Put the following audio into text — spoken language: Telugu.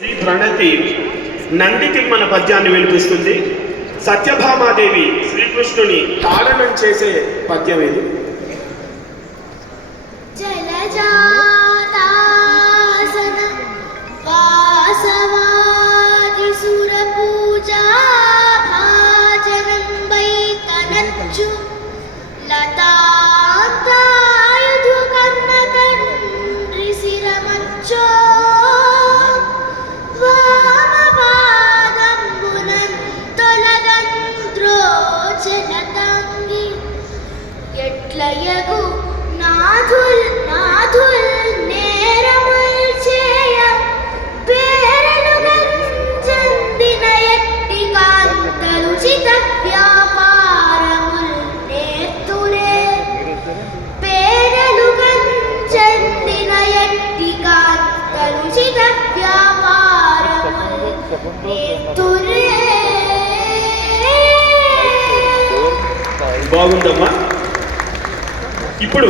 శ్రీ ప్రణతి నంది తిమ్మన పద్యాన్ని వినిపిస్తుంది. సత్యభామాదేవి శ్రీకృష్ణుని తాడనం చేసే పద్యం ఇది. ఎట్లయగు నాథుల్ నేరముల్ చేయ పేరను గంజందిన ఎట్టి కాంతరుచిత వ్యాపారముల్ నేర్తురే పేరలు గంజందిన ఎట్టి కాంతరుచిత వ్యాపారముల్ నేర్తురే. బాగుందమ్మా. ఇప్పుడు